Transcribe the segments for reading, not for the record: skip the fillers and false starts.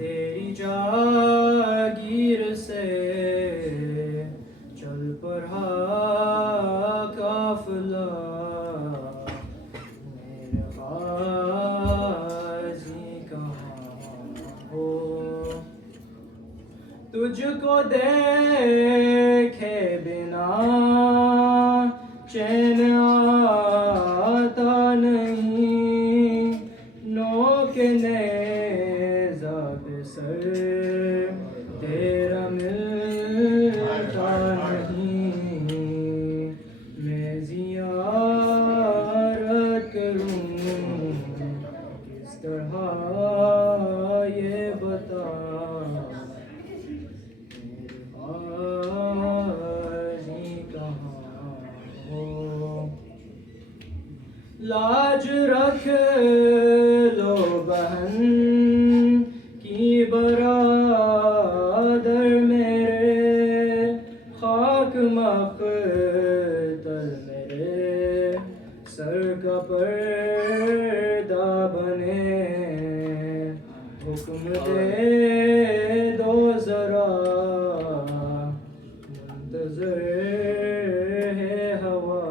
तेरी जागीर से चल पड़ा काफिला, मेरे गाज़ी कहाँ हो। तुझको देखे बिना चैन आता नहीं, नोके नेज़ा पे सर तेरा मिलता नहीं। मैं ज़ियारत करूं किस तरह ये बता, लाज रख लो बहन की बरादर मेरे, खाक मख्तर मेरे सर का पर्दा बने। हुक्म दे दो जरा मुंतज़र है हवा,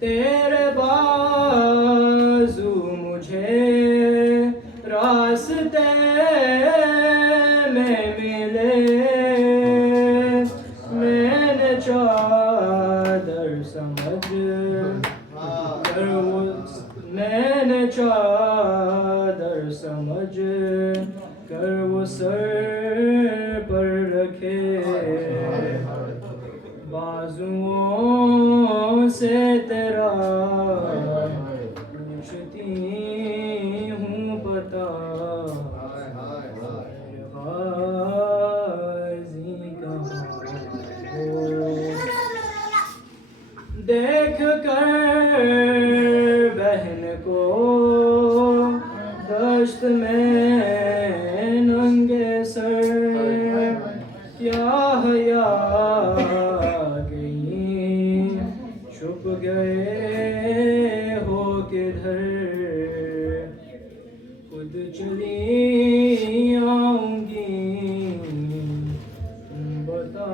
तेरे बाजू मुझे रास्ते में मिले, मैंने चादर समझ कर वो, मैंने चादर समझ कर वो सर पर रखे। बाजुओं से तेरा पूछती हूँ पता, गाज़ी कहाँ हो। देख कर बहन को दश्त में नंगे सर, क्या हया छुप गए हो किधर, खुद चली आऊंगी बता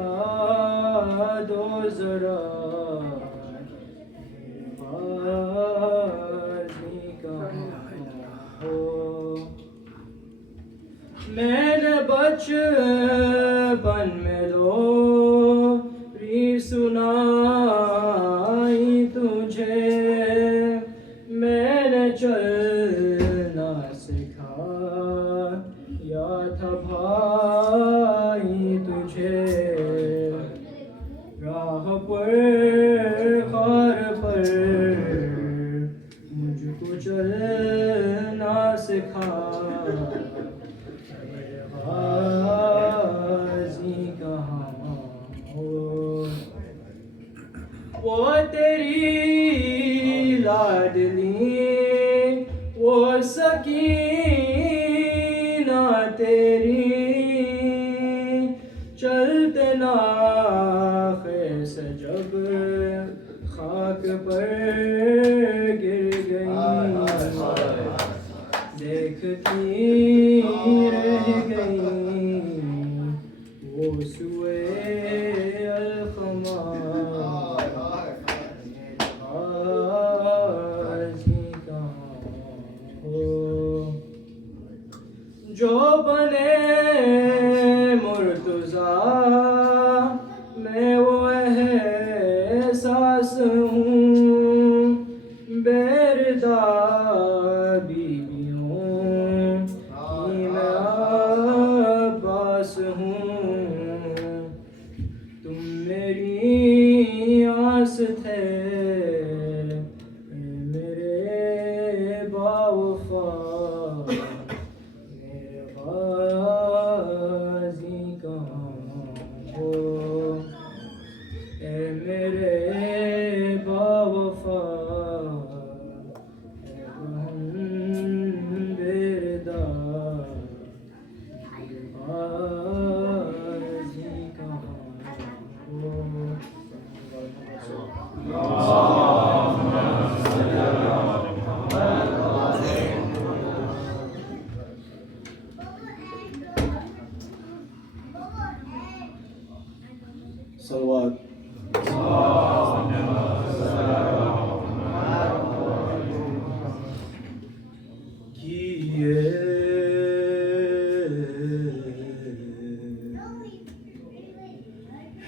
दो जरा, गाज़ी कहाँ हो। मैंने बचपन में लोरी सुनाई तुझे, मैंने चलना सिखाया था भाई तुझे। राह पर खार पर मुझको चलना सिखा, गाज़ी कहाँ हो। वो तेरी लाडली वो सकीना तेरी, चलते नाख़े से जब खाक पर गिर गई, देखती रह गई वो सुए अलखमा, गाज़ी कहाँ हो। जो बने मुर्तज़ा मैं वो एहसास हूँ, बेरदा भी सलवात।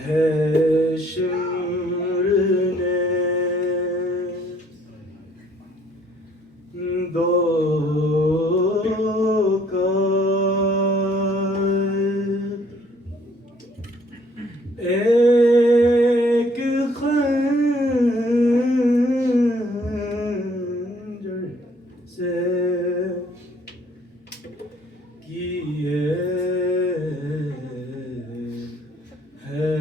है शिमर ने दो का एक खंजर से किए है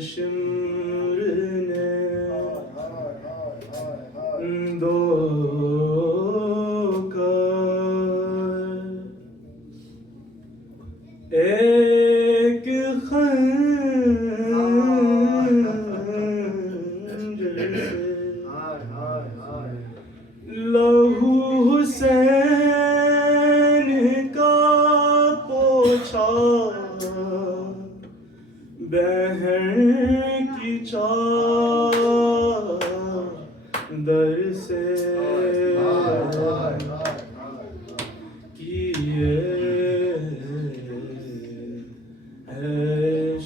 शिमर ने दो का एक खंजर से लहू हुसैन का पोछा बहन की चादर से किए है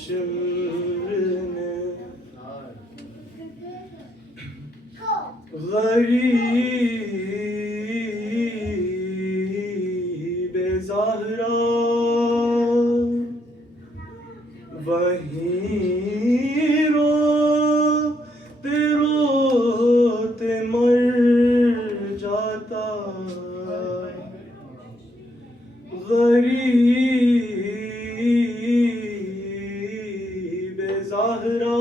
शिमर ने गरीब ज़हरा वहीं रोते रोते मर जाता गरीब ज़हरा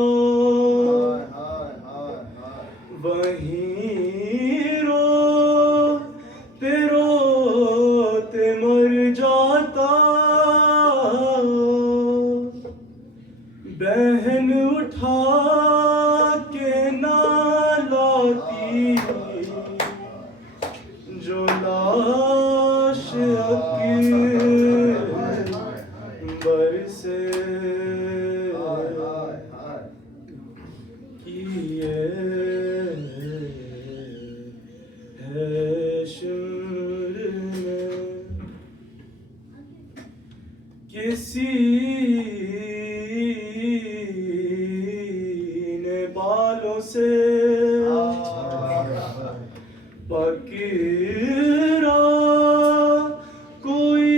वहीं रोते रोते मर जाता बहन उठा के ना लाती जो लाश अकबर से किए है शिमर ने किसी बालों से पकड़ा कोई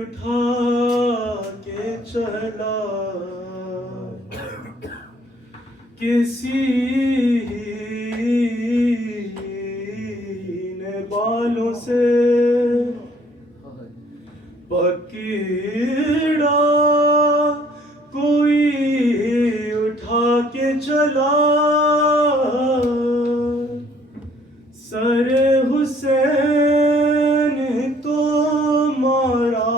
उठा के चला किसी ने बालों से पकड़ा कोई उठा के चला सरे हुसैन तो मारा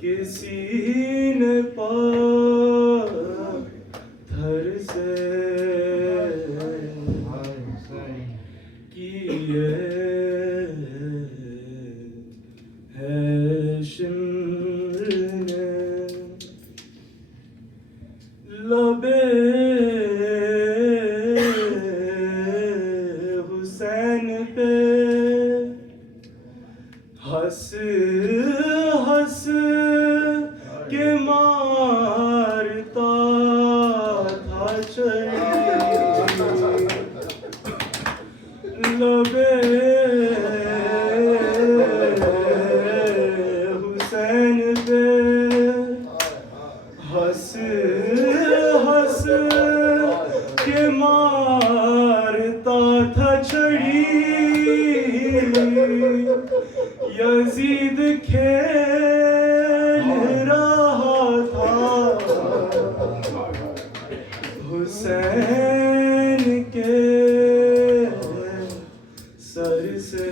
किसी ने पत्थर से किए है शिमर ने लबे हुसैन पे हंस हंस के मारता था चढ़ी लबे हुसैन पे हंस हंस के मारता था छड़ी यजीद खेल रहा था हुसैन के सर से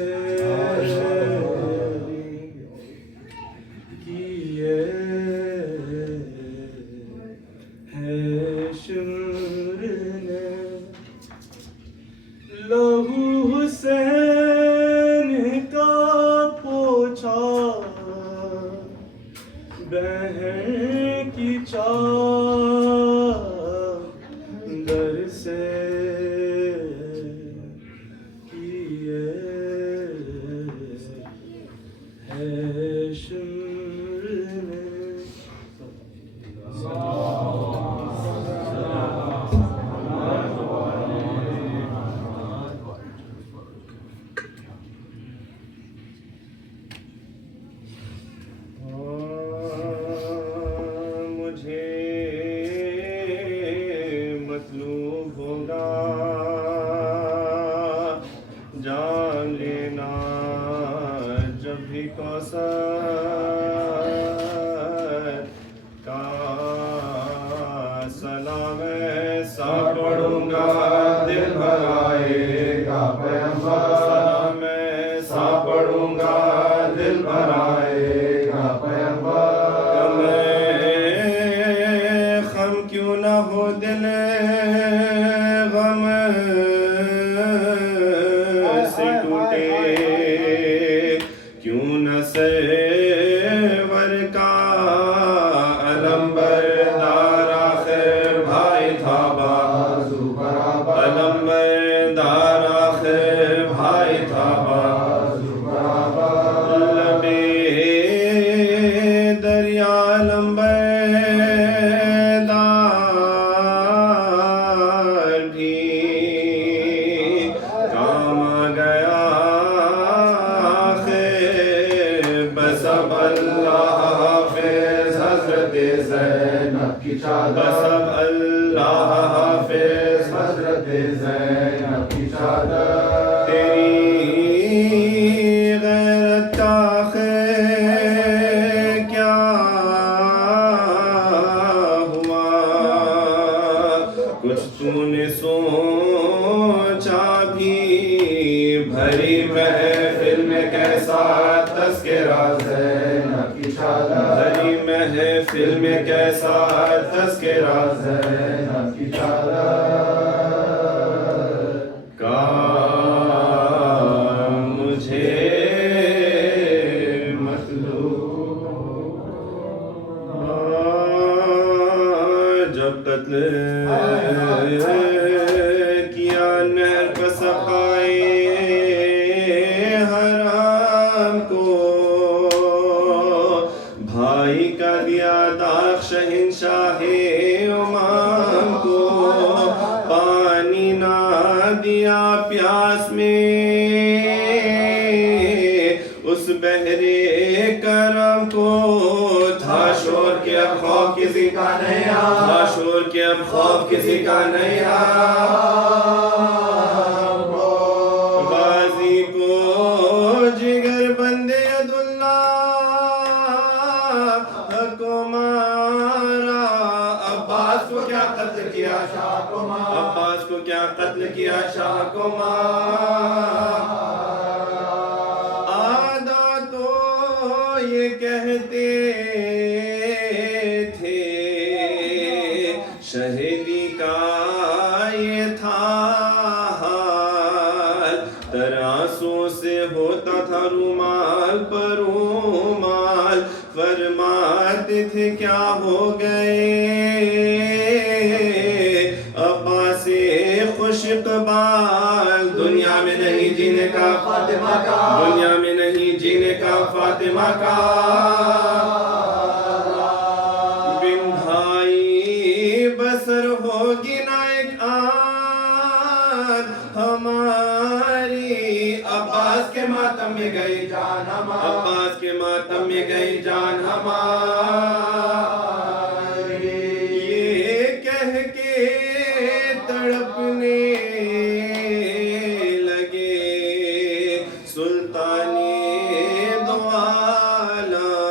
किए है शिमर ने लहू हुसैन का पोछा बहन की चाह दर से किए है शुम्र ने। मुझे मतलूब होगा जान लेना जब भी कौसर का सलाम ऐसा पढ़ूंगा दिल भर आएगा पैगंबर। सलाम ऐसा पढ़ूंगा दिल भर आएगा पैगंबर। खम क्यों ना हो दिल गम से टूटे, क्यों न सेवर का अलम बरदार आखिर भाई था बाजू बराबर। अलम बरदार आखिर भाई था बाजू बराबर। लबे दरिया लंबेदार भी काम आ गया बसब अल्लाह हाफिज हज़रत ज़ैनब की चादर। बसब अल्लाह हाफिज हज़रत ज़ैनब की चादर। तेरी गैरत का खैर क्या हुआ, कुछ तूने सोचा भी, भरी महफिल में कैसा तज़किरा ज़ैनब की चादर। भरी महफिल में कैसा तज़किरा ज़ैनब की चादर का मुझे मतलूब। जब कत्ल किया नहर पर सफाई हराम को, भाई का दिया दाग शहंशाहे उमाम को, पानी ना दिया प्यास में उस बहरे करम को। था शोर के अब खौफ किसी का नहीं आ, था शोर के अब खौफ किसी का नहीं आ। गाजी को जिगर बंदे अब्दुल्लाह को मारा। अब्बास को क्या कत्ल किया शाह को मारा। अब्बास को क्या कत्ल किया शाह को मारा। आदा तो ये कहते थे शहीदी का ये था हाल, तरासों से होता था रूमाल पर रूमाल। फरमाते थे क्या हो गए अब्बास से खुश इकबाल, दुनिया में नहीं जीने का फातिमा का, दुनिया में नहीं जीने का फातिमा का। बिन भाई बसर होगी ना एक आन हमारी। अब्बास के मातम में गई जान हमारी, अब्बास के मातम में गई जान हमारी। ये कह के तड़पने लगे सुल्तानी दो आलम।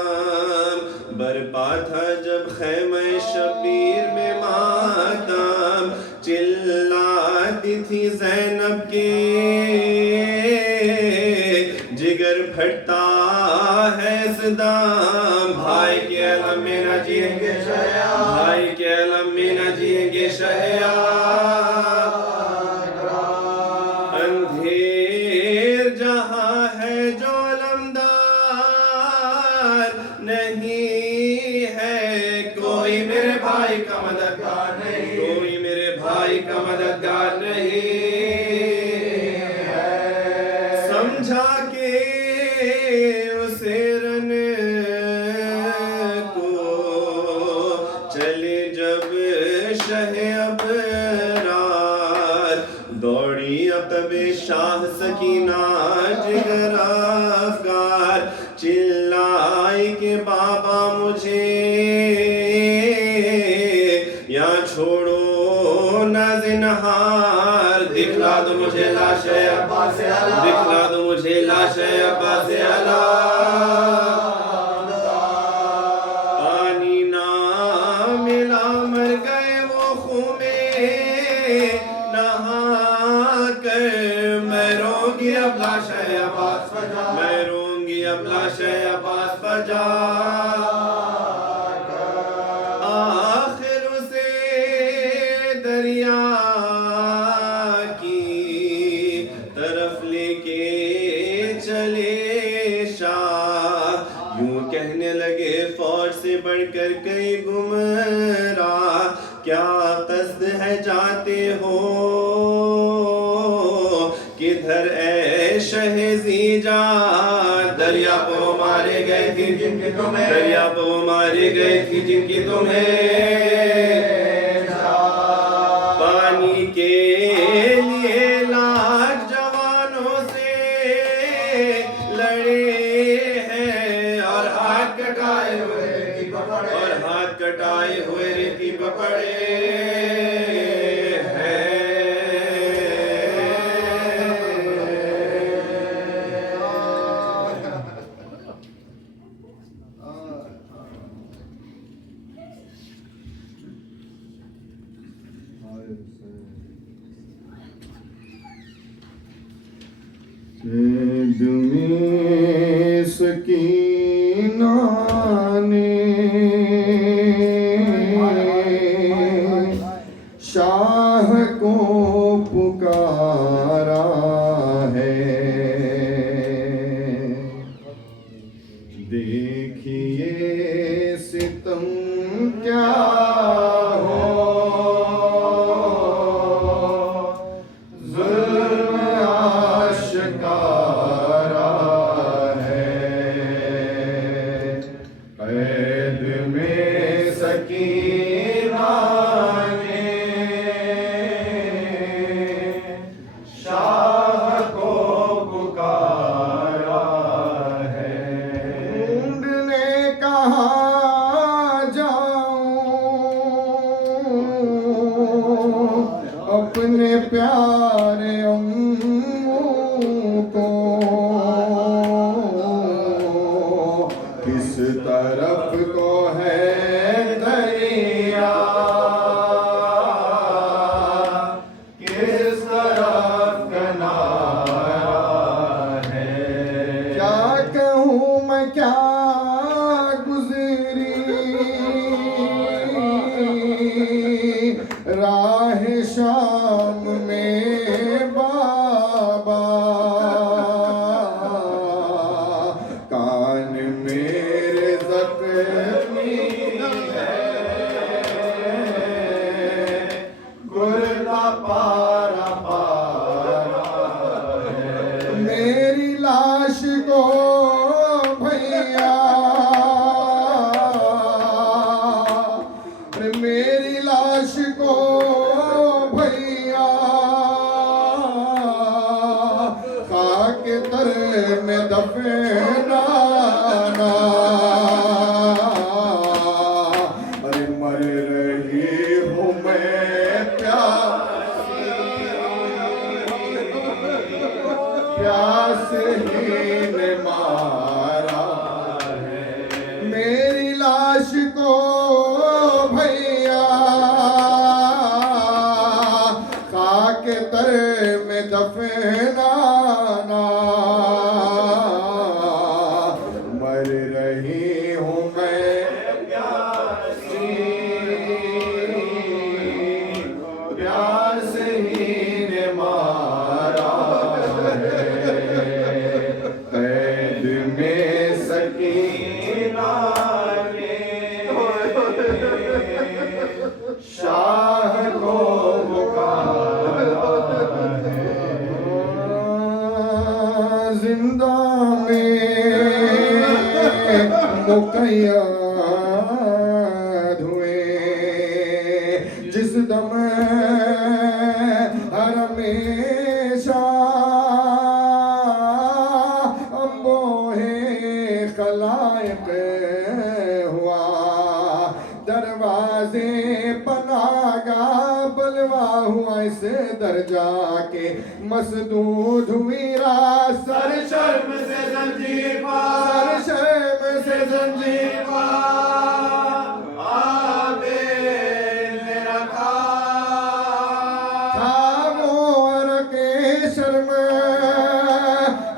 बरपा था जब खैमे शबीर में मातम, चिल्लाती थी ज़ैनब के जिगर फटता है सदाम। भाई के अलम में न जिएंगे शहया, भाई के अलम में न जिएंगे शहया। अंधेर जहां है जो अलमदार नहीं है कोई कोई मेरे भाई का मददगार नहीं, कोई मेरे भाई का मददगार नहीं है। समझा के उसे रन को चले जब शहे अबरार, दौड़ी अकबे शाह सकीना जिगर अफगार, चिल्लाई के बाबा मुझे या छोड़ो न ज़िन्हार, दिखला दो मुझे लाशे अब्बास अला, दिखला दो मुझे लाशे अब्बास अला। पानी ना मिला मर गए वो खूह में नहा कर, मैं रोंगी अब लाशे अब्बास फजा, मैं रोंगी अब लाशे अब्बास फजा। आखिर उसे दरिया की तरफ लेके चले शाह, यूं कहने लगे फौज से बढ़कर कई गुमराह, क्या कस्द है जाते हो किधर ऐ शहज़ीजा, दरिया को मारे गए थे जिनकी तुम्हें, दरिया को मारे गए थी जिनकी तुम्हें, पानी के लिए लाख जवानों से लड़े हैं, और हाथ कटाए हुए रेती पर पड़े, और हाथ कटाए हुए रेती पर पड़े हैं। में सकीना ने शाह को पुकारा है, देखिए सितम क्या हो, जुल्म आशिकारा है, कैद में सकीना ने शाह को पुकारा है। ऊंट ने कहा जाऊं अपने प्यारे अम्मू को, किस तरफ को है दरिया, किस तरफ किनारा है, क्या कहूँ मैं क्या गुजरी राह शाम में बाबा, कान मेरे ज़ख्मी है, मुक़य्यद हुए जिस दम हर हमेशा अम्बोहे खलाइक हुआ दरवाजे पनागा बलवा हुआ इस दर्जा के मसदूद हुई रात सर शर्म से जंजीर सर शर्म से जंजीर आबे ने रखा था वो के शर्म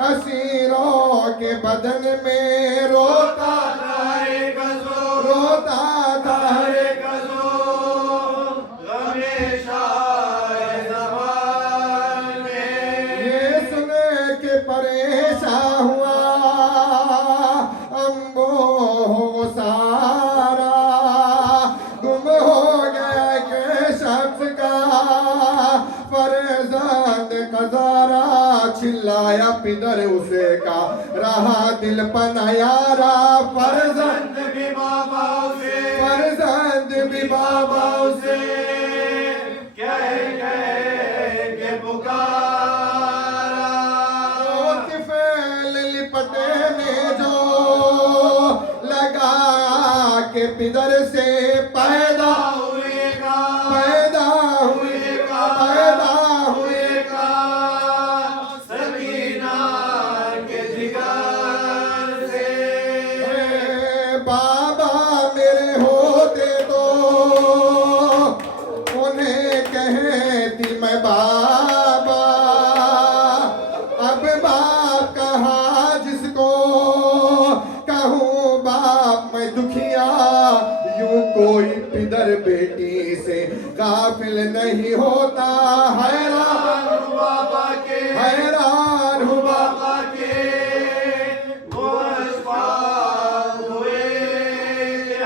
असीरों के बदन में रोता था एक रोता था एक परेशान हुआ अम्बो हो सारा गुम हो गया के शख्स का फरजंद कजारा चिल्लाया पिदर उसे का रहा दिल पनायारा फरजंद भी बाबा उसे फरजंद भी बाबा उसे कह के लिपटे में जो लगा के पिदर से पैदा हुएगा पैदा हुएगा पैदा हुएगा सकीना के जिगर से बाबा मेरे होते तो उन्हें कहती मैं बाबा अब बाप कहा जिसको कहूँ बाप मैं दुखिया यूं कोई पिदर बेटी से गाफिल नहीं होता हैरान हूँ बाबा के हैरान हूँ बाबा के वो अशफाक हुए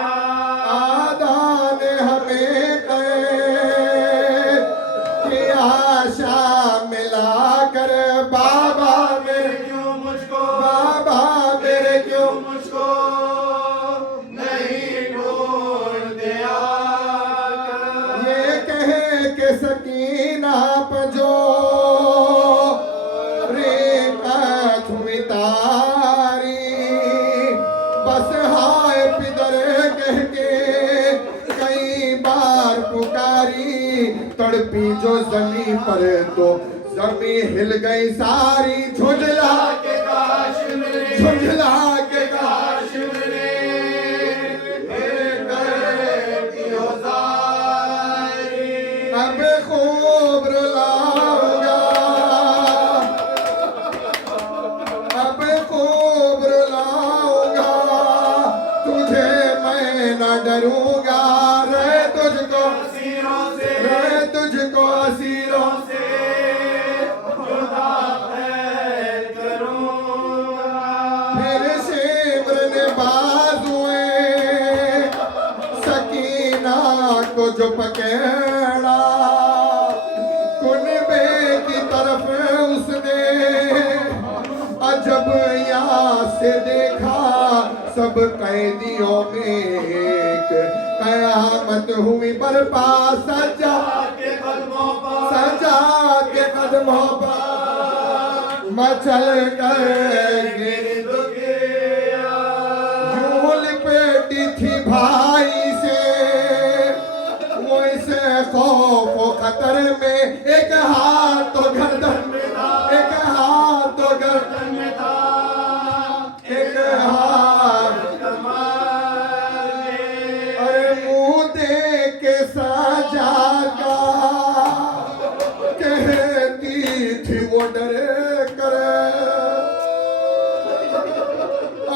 आदान हमें की आशा मिला कर बाबा मेरे क्यों मुझको बाबा मेरे क्यों मुझको नहीं ढूंढ दिया ये कहे के सकीना पजो रेखत हुई तारी बस हाय पिदर कह के कई बार पुकारी तड़पी जो जमीन पर तो जमीन हिल गई सारी झुंझला के काश मिले झुंझला के काश मिले अब खूब रुलाऊंगा अब खूब रुलाऊंगा तुझे मैं न डरूंगा रे तुझको असीरों से रे तुझको असीरों से जुदा करूंगा फिर शिमर ने बाजुए सकीना को जो पकड़ा कुनबे की तरफ उसने अजब यहाँ से देखा सब कैदियों में एक कयामत हुई बर्पा सजा के कदमों पर सजा के कदमों पर मचल कर गिर गया यूं लिपेटी थी भाई से वो इसे खौफ खतर में एक हाथ तो गर्दन में था एक हाथ तो गर्दन में था एक हाथ अरे मुंह देख के साजा का कहती थी वो डरे करे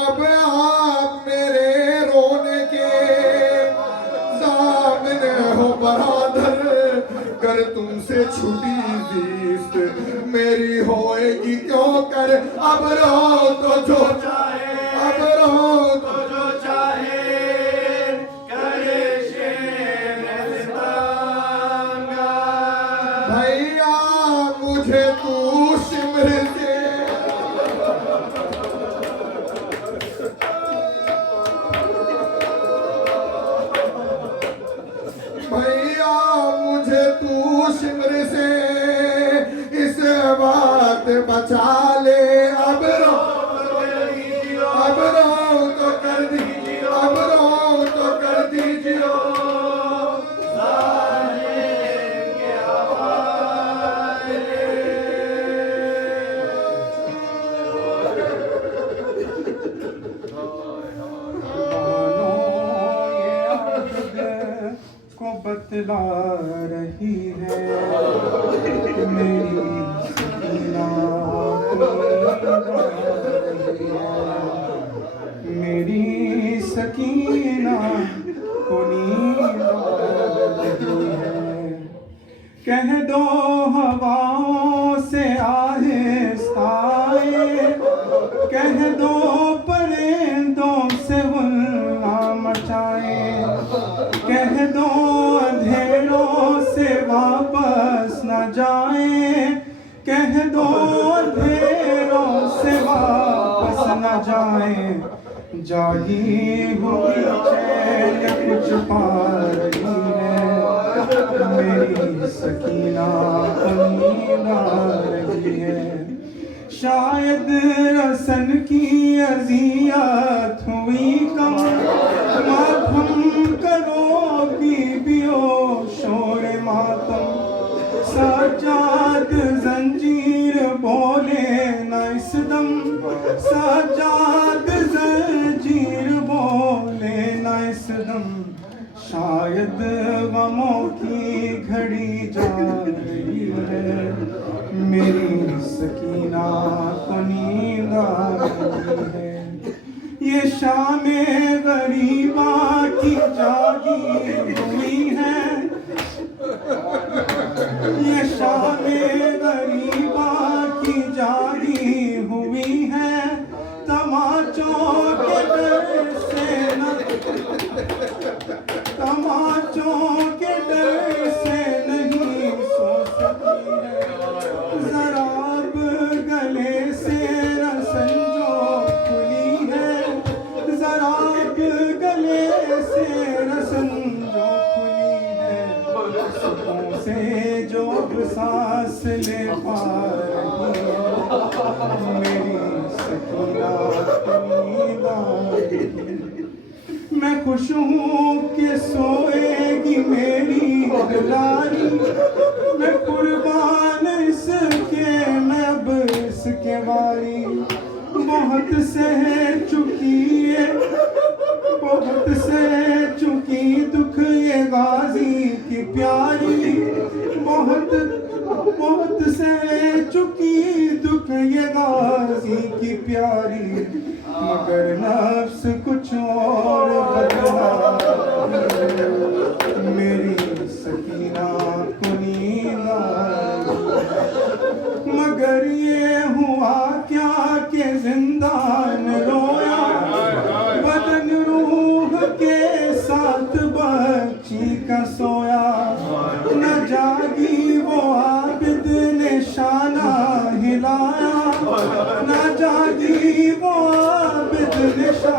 अब आप मेरे रोने के जामिन हो बरादर कर तुमसे छुटी जीस्त मेरी होएगी क्यों कर अब रो तो जो चाहे अब रो तो जो चाहे करे भैया मुझे तू शिमर से बचा ले, अब रो अब रो तो कर दीजिए, अब रो तो कर दीजिए। को बतला रही है मेरी सकीना, मेरी सकीना को नींद आ रही है। कह दो हवाओं से आहिस्ता आए, कह दो परिंदों से हुल्ला मचाए, कह दो अंधेरों से वापस न जाए, कह दो अंधेरों से वापस न जाए। जागी हुई चैन कुछ पा रही है मेरी सकीना, नींद आ रही है। शायद रसन की अजियत हुई कम, मातम करो बीबियो शोर मातम। सजाद जंजीर बोले न इस दम, सजाद जंजीर बोले न इस दम। शायद गमों की घड़ी जा रही है मेरी सकीना को नींद आ रही है। ये शामे गरीबा की जागी हुई है, ये शामे गरीबा की जागी हुई है। तमाचों के डर से न, तमाचों के डर से नहीं सो सकती है। जरा अब गले से रसन जो खुली है, जरा अब गले से रसन जो खुली है। सुकून से जो अब सांस ले पा रही है मेरी सकीना नींद आ रही है। मैं खुश हूँ कि सोएगी मेरी दुलारी, मैं कुर्बान इसके, मैं अब इसके वारी। बहुत सह चुकी है, बहुत सह चुकी दुख ये गाजी की प्यारी। बहुत बहुत सह चुकी दुख ये गाजी की प्यारी। मगर नफ्स कुछ और बदला मेरी सकीना को नींद आ रही है। मगर ये हुआ क्या कि जिंदान रोया, बदन रूह के साथ बच्ची का सोया। न जागी वो आबिद ने शाना हिलाया, न जागी वो आबिद ने शाना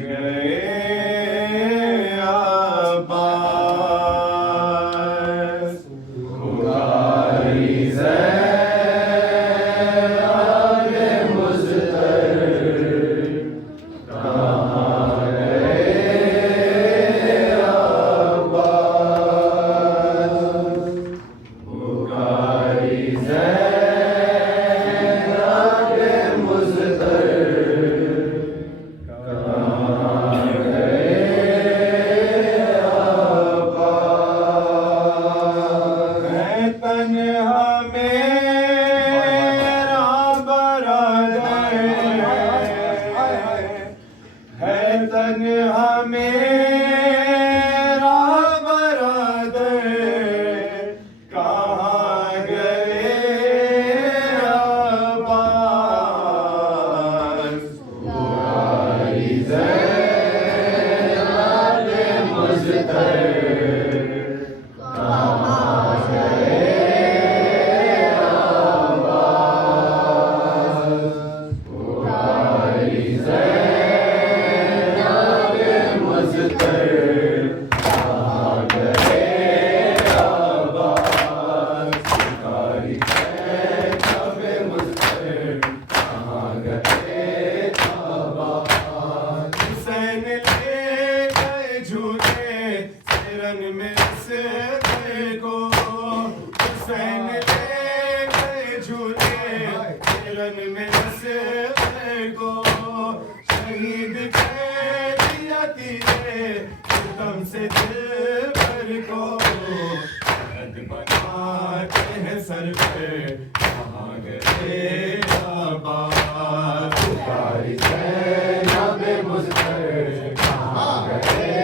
गए अब्बास पुकारी ज़ैरागे मुज़्तर कहाँ गए अब्बास पुकारी ज़ैरागे मुज़्तर तन्हा मेरा बरादर कहाँ गए अब्बास पुकारी ज़ैरागे मुज़्तर कहाँ गए अब्बास पुकारी शहीद कर दिया तीरे तुम से दिल भर को रद बनाते हैं सर पे कहाँ गए अब्बास पुकारी ज़ैरागे मुज़्तर कहाँ गए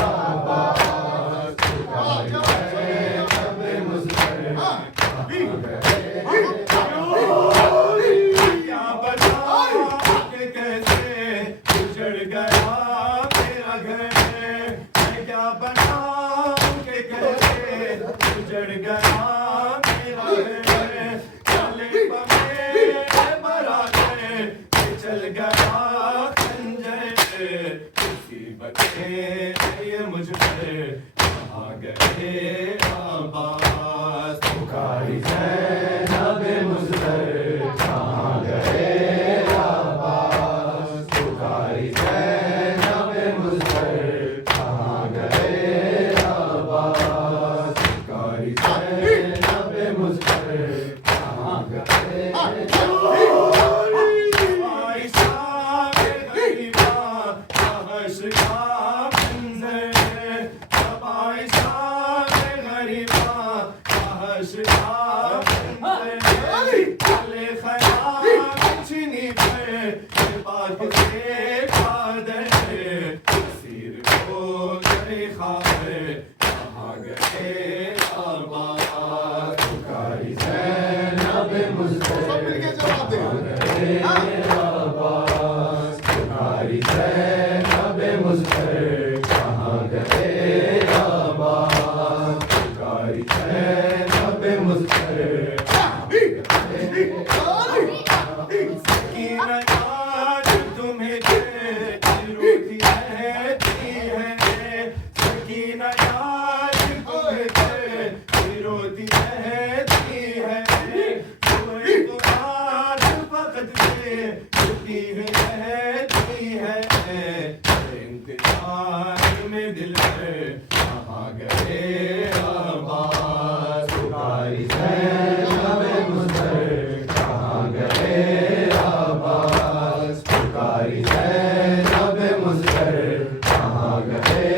अब्बास पुकारी ज़ैरागे मुज़्तर कहाँ गए क्या बताऊं कि कैसे उजड़ गया मेरा घर मैं क्या बनाऊं कि कैसे उजड़ गया मेरा घर चले बमे बराते चल गया खंजर मुसीबतें ये मुझ पर कहाँ गए अब्बास पुकारी ज़ैरागे मुज़्तर कहाँ गए अब्बास पुकारी ज़ैरागे मुज़्तर कहाँ गए अब्बास पुकारी ज़ैरागे मुज़्तर कहाँ गए आयशा गरीबा हश का मंज़र अब आयशा गरीबा हश का मंज़र चले ख़याल छिनी पर पाक से कादर तस्वीर को गए ख़ाबर कहाँ गए अब्बास पुकारी ज़ैरागे मुज़्तर कहाँ गए अब्बास पुकारी ज़ैरागे मुज़्तर कहाँ गए अब्बास पुकारी ज़ैरागे मुज़्तर सकीना आज तुम्हें रोती रहती है सकीना आज तुम्हें रोती रहती है कोई तुम्हार वक्त से छुट्टी रहती है इंतजार में दिल है कहाँ गए अब्बास पुकारी ज़ैरागे मुज़्तर कहाँ गए अब्बास पुकारी ज़ैरागे मुज़्तर कहाँ गए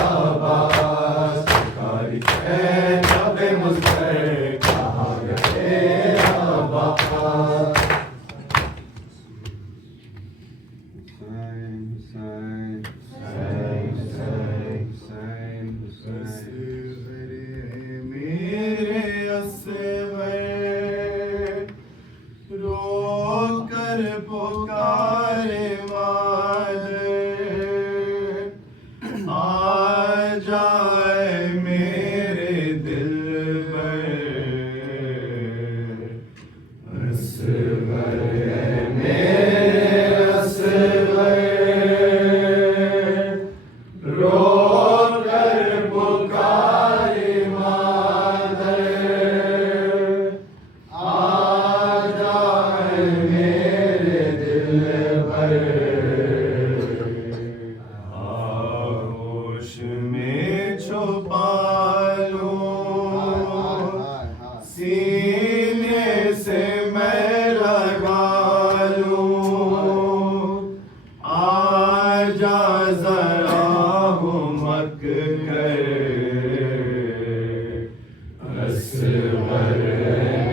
अब्बास पुकारी ज़ैरागे मुज़्तर कहाँ गए अब्बास मेरे असग़र रो कर पुकारे मादर आ जाए मेरे दिल पर असग़र मेरे असग़र आजा जरा हुमक कर असवर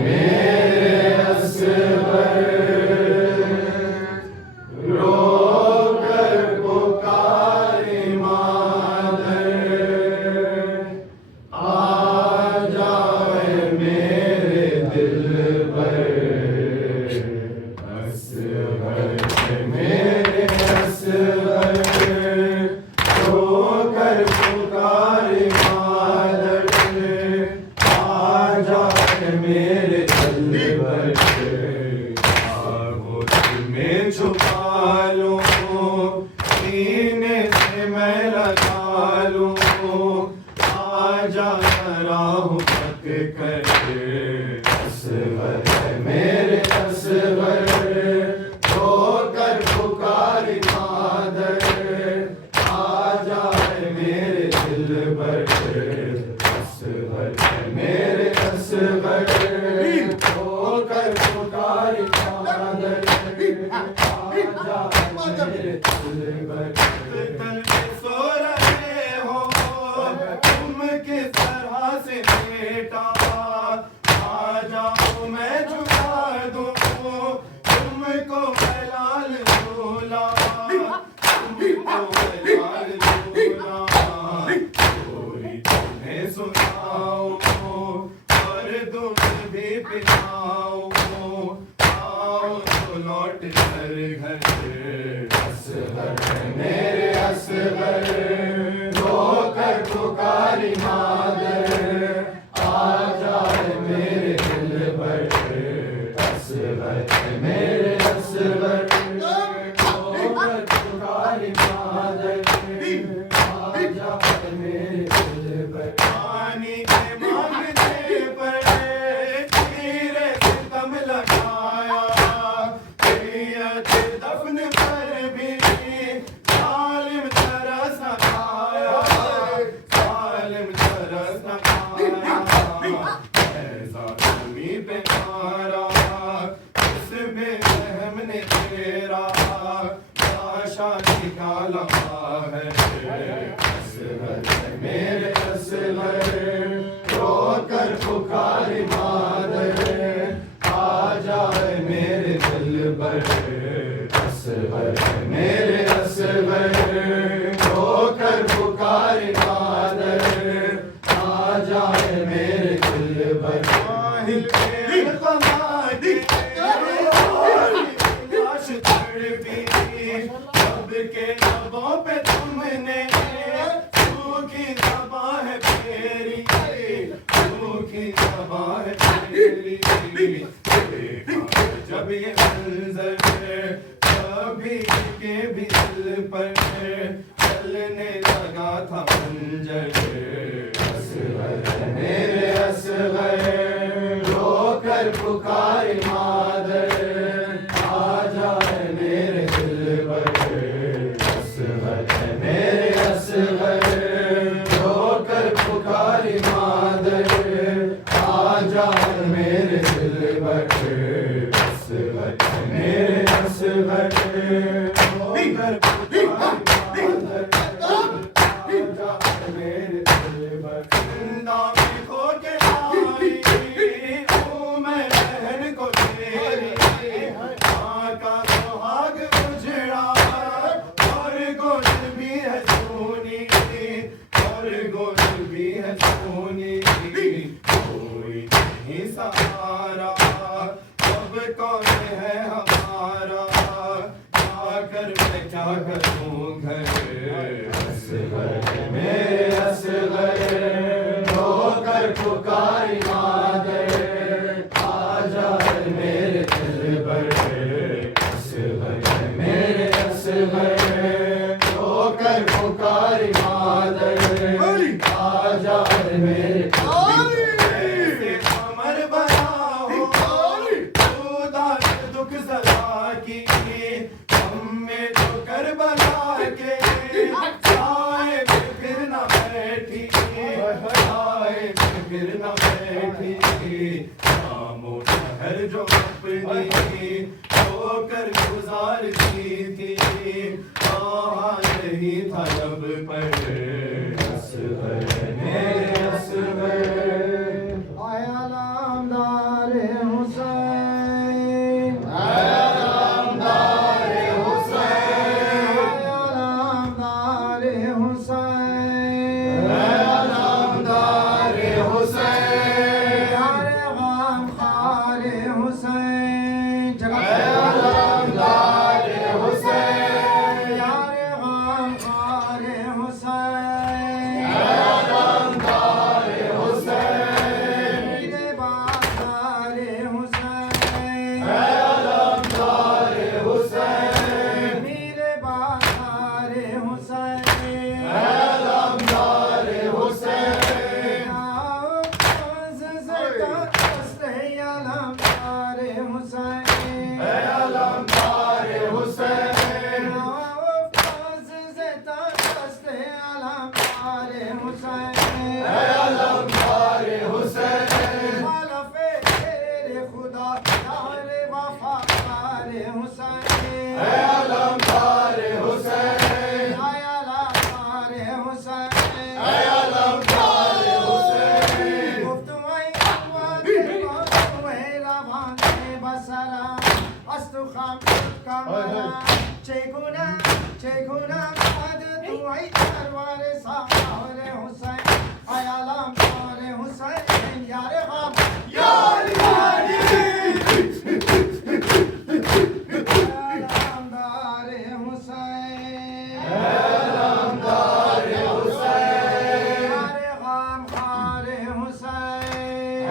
मेरे असवर रो कर पुकारी मादर आ जाए मेरे दिल पर असवर मेरे असवर रो कर पुकारी मादर आ जाए मेरे दिल पर आगोश में छुपा लूं सीने से मैं लगा लूं आजा जरा हुमक कर असवर मेरे असवर रो कर पुकारी मादर आ जाए मेरे दिल पर असवर मेरे असवर रो कर पुकारी मादर आ जाए मेरे दिल पर तन पे सो रहे हो तुम किस तरह से बेटा आ जाओ मैं झुका दूं तुमको मैं लाल झूला तुमको मैं लाल झूला कोई तुम्हें सुनाओ और दूध भी पिलाओ आओ तो लौट कर घर असवर मेरे असवर रो कर पुकारी मादर आ जाए मेरे दिल पर असवर मेरे असवर रो कर पुकारी मादर आ जाए मेरे दिल पर पानी के मांगने पर तीरे सितम लगाया नियत दफन पर भी जालिम तरस न खाया जालिम तरस न खाया ऐसा जमी पे मारा उस बेरहम ने तेरा आशा निकाला है असवर मेरे असवर रो कर पुकारी मादर आ जाए मेरे दिल पर असवर मेरे असवर रो कर पुकारी मादर आ जाए मेरे दिल पर साहिल के क़मादी लाश तड़पी अब के लबों पे तुमने सूखी ज़बां है तेरी सूखी ज़बां है तेरी देखा जब ये मंजर कभी के भी दिल पर चलने लगा था मंजर असवर मेरे असवर रो कर पुकारी मादर आ जाए मेरे दिल पर असवर मेरे असवर रो कर पुकारी मादर आ जाए मेरे दिल पर असवर मेरे असवर रो कर पुकारी मादर आ जाए मेरे दिल पर जिंदा में खो के आई हूँ मैं बहन को तेरी माँ का सुहाग उजड़ा और गोद भी है सोनी और गोद भी है सोनी कोई नहीं सहारा अब कौन है हमारा आकर मैं क्या करूँ घर असवर मेरे असवर रो कर पुकारी मादर आ जाए मेरे दिल पर असवर मेरे असवर रो कर पुकारी मादर आ जाए मेरे ऐसे अमर बना हो तू दाद दुख सदा की हमें तो करबला के आए फिर न बैठी आए फिर न बैठी नहीं था लब पर असगर मेरे असगर। आया नामदार हुसैन, नामदार हुसैन, आया नामदार हुसैन, नामदार हुसैन, यारे गम खार हुसैन, नामदार हुसैन, यारे गम खार हुसैन, नामदार हुसैन, मेरे बाजार हुसैन, नामदार हुसैन, मेरे बाजार हुसैन, नामदार हुसैन, आओ पास से दस्त है अलमदार हुसैन, नामदार हुसैन, आओ पास से दस्त है अलमदार हुसैन, नामदार हुसैन, मालफे तेरे खुदा यार वफादार हुसैन, नामदार हुसैन, आया लादार हुसैन, नामदार हुसैन, गुफ्तुआई अम्वाते गुफ्तुआई रवाने बसरा अस्तु खामत कमरा चेगुना चेगुना बाद तुआई सरवार सारे हुसैन, आया लादार हुसैन, यार गम यार यारी नामदार हुसैन, नामदार हुसैन, यारे गम खार हुसैन,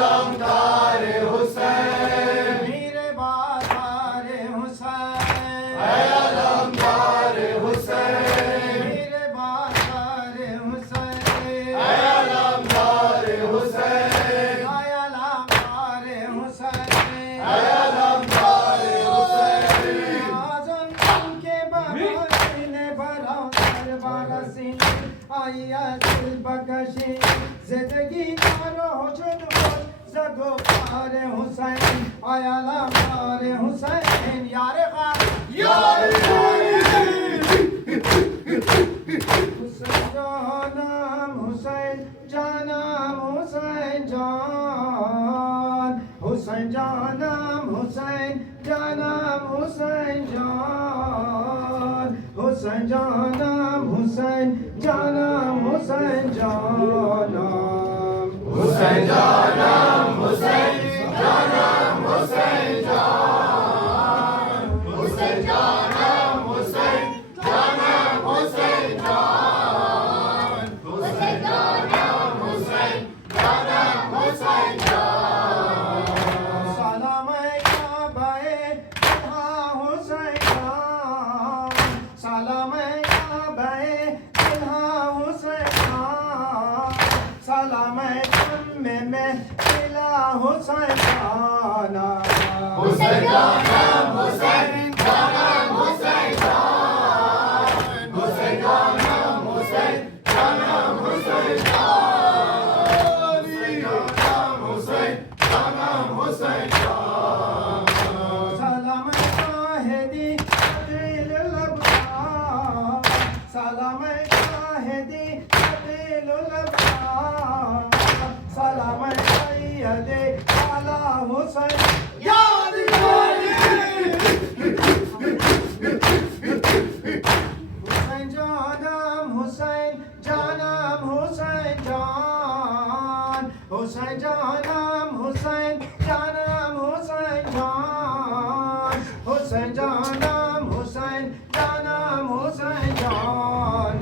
नामदार हुसैन, मेरे बाजार हुसैन, नामदार हुसैन, मेरे बाजार हुसैन, नामदार हुसैन, आया लादार हुसैन, नामदार हुसैन, आज़म के बगसीने भरा दरबार सीने आई अज़ल बकशी ज़िंदगी मारो जुद जगो पार हुसैन, आया लादार हुसैन, यार गम यार यारी हुसैन जानम हुसैन जानम हुसैन जान, हुसैन जानम हुसैन जानम हुसैन जान, हुसैन जानम हुसैन जानम हुसैन जानम, हुसैन जानम हुसैन जानम हुसैन जान, हुसैन जानम हुसैन जानम हुसैन जान, हुसैन जानम हुसैन जानम हुसैन जान, सलाम या बे हाँ हुसैन जान, सलाम या बे हाँ हुसैन जान, सलाम में मिला हुसैन जाना, हुसैन जानम हुसैन जानम हुसैन जान, हुसैन जानम हुसैन जानम हुसैन जान, हुसैन जानम हुसैन जान, सलाम शाहिदी दिल लबा, सलाम शाहिदी दिल लबा, सलाम सैयदे आला हुसैन याद यारी हुसैन जानम हुसैन जानम हुसैन जान, हुसैन जानम हुसैन जानम हुसैन जान, हुसैन जानम हुसैन जानम हुसैन जान,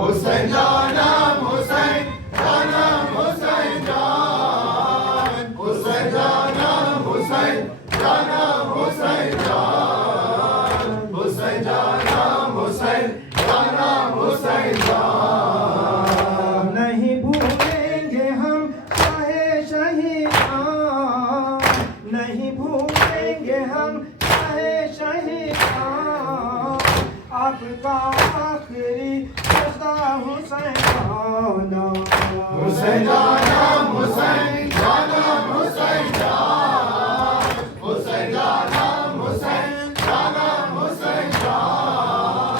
हुसैन जानम हुसैन जानम हुसैन जान, हुसैन जानम हुसैन जानम हुसैन जान, हुसैन जानम हुसैन जानम हुसैन जान, नहीं भूलेंगे हम चाहे शहीदान, नहीं भूलेंगे हम चाहे शहीदान, आपका आखिरी सजदा हुसैन जाना, हुसैन जानम हुसैन जानम हुसैन जान, हुसैन जानम हुसैन जानम हुसैन जान,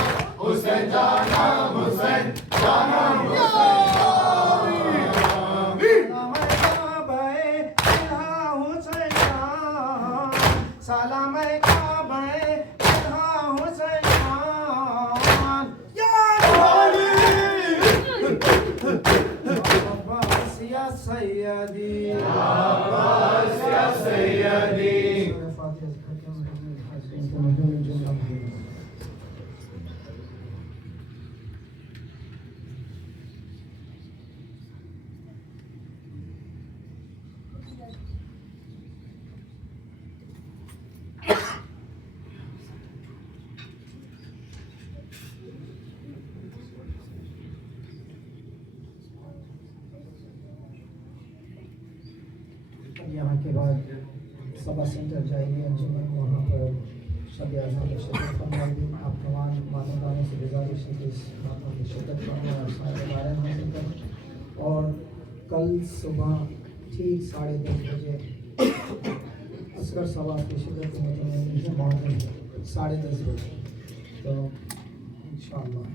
सय्यदी अब्बास या सैयदी। यहाँ के बाद सभा सेंटर जाएंगे अंजुमन, वहाँ पर शब आज़म में शिरकत फरमाएंगे। आप तमाम मानवदानों से गुजारिश है कि इस बातों की शिरकत फरमाएं और सारे बारे हासिल करें। और कल सुबह ठीक 10:30 बजे असगर सभा की शिरकत में मौजूद 10:30 बजे, तो इंशाअल्लाह।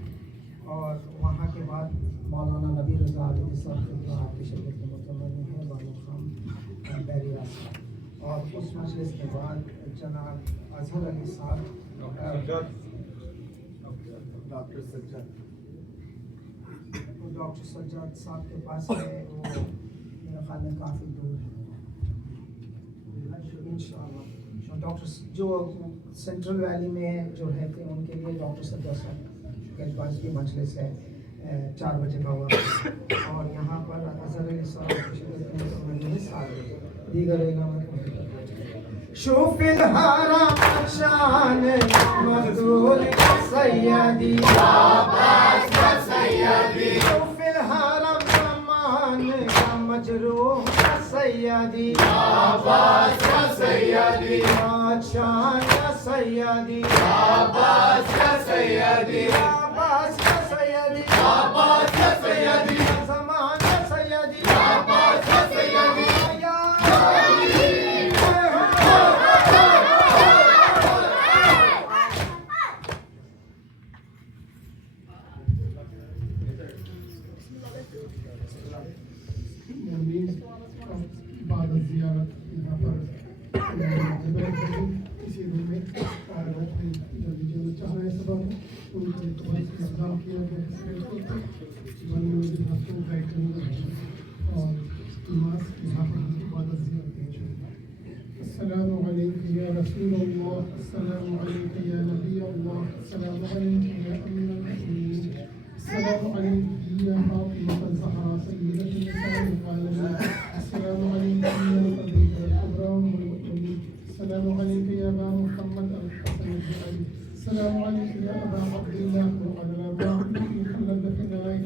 और वहाँ के बाद मौलाना नबी रज़ा अली साहब आपकी शिरकत में मुतमन्नी है, बैरिया साहब। और उस मजलिस के बाद जनाब अजहर अली साहब, डॉक्टर सज्जाद साहब के पास है, वो मेरे ख्याल में काफ़ी दूर है इंशाअल्लाह। डॉक्टर जो सेंट्रल वैली में जो रहते हैं उनके लिए डॉक्टर सज्जाद साहब के पास की मजलिस है 4 बजे का वक्त। और यहाँ पर अजहर अली साहब की शिरकत में 7 बजे दीगर इनामत शुफिल हरम शान मजदूर सय्यदी अब्बास या सय्यदी। शुफिल हरम समान मजरूह सय्यदी अब्बास या सय्यदी। बादशाह या सय्यदी अब्बास या सय्यदी। अब्बास या सय्यदी अब्बास या सय्यदी। समान या सय्यदी अब्बास या सय्यदी। बाद ज़ियारत यहाँ पर किसी रूम में जल्दी जल्दी चाह रहे सब उनके इंतजाम किया गया और नमाज यहाँ पर बाद अस्सलामु अलैका या रसूल अल्लाह, अस्सलामु अलैका या नबी अल्लाह, अस्सलामु अलैका या अमीर अल-मुमिनीन, अस्सलामु अलैका या फातिमा ज़हरा सय्यदतुन निसाइल आलमीन, अस्सलामु अलैका या ख़दीजा कुबरा उम्मुल मुमिनीन, अस्सलामु अलैका या अबा मुहम्मद अल-हसन बिन अली, अस्सलामु अलैका या अबा अब्दिल्लाह व अला बाक़िही खल्लद फिनाइक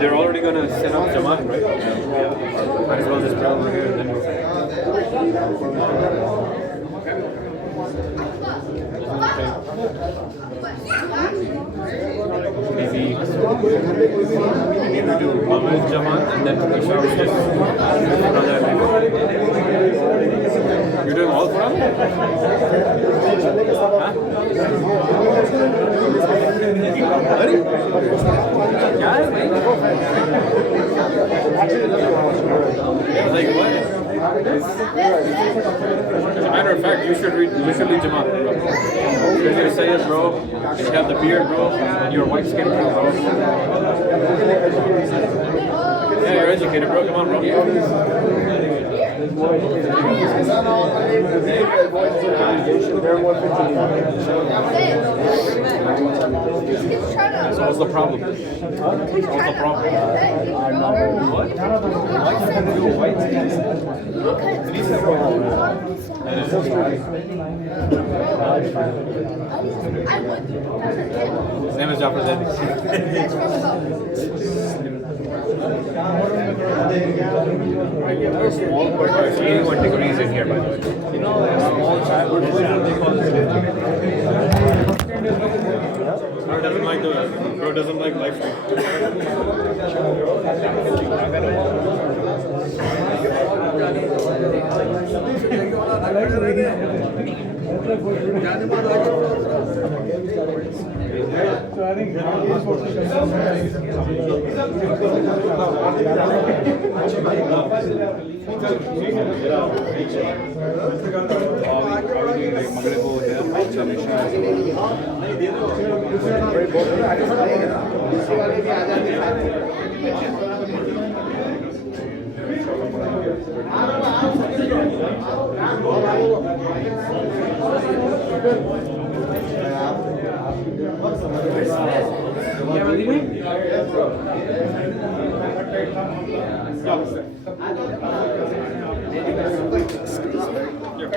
They're already going to set up Jamaat, right? Might as well just pray over here and then we'll Maybe we need to do Maghrib Jamaat and then Isha Shift. You're doing all for them? Huh? Like what? As a matter of fact, you should read Jamaat, bro. Because you're saying, bro, you have the beard, bro, and your white skin, bro. Yeah, you're educated, bro. Come on, bro. So what's the problem? What's the problem? His name is Jafar Zaidi. It's 81 degrees in here, by the way. You know, a small child, what do they call this? Bro doesn't like live stream. So I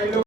think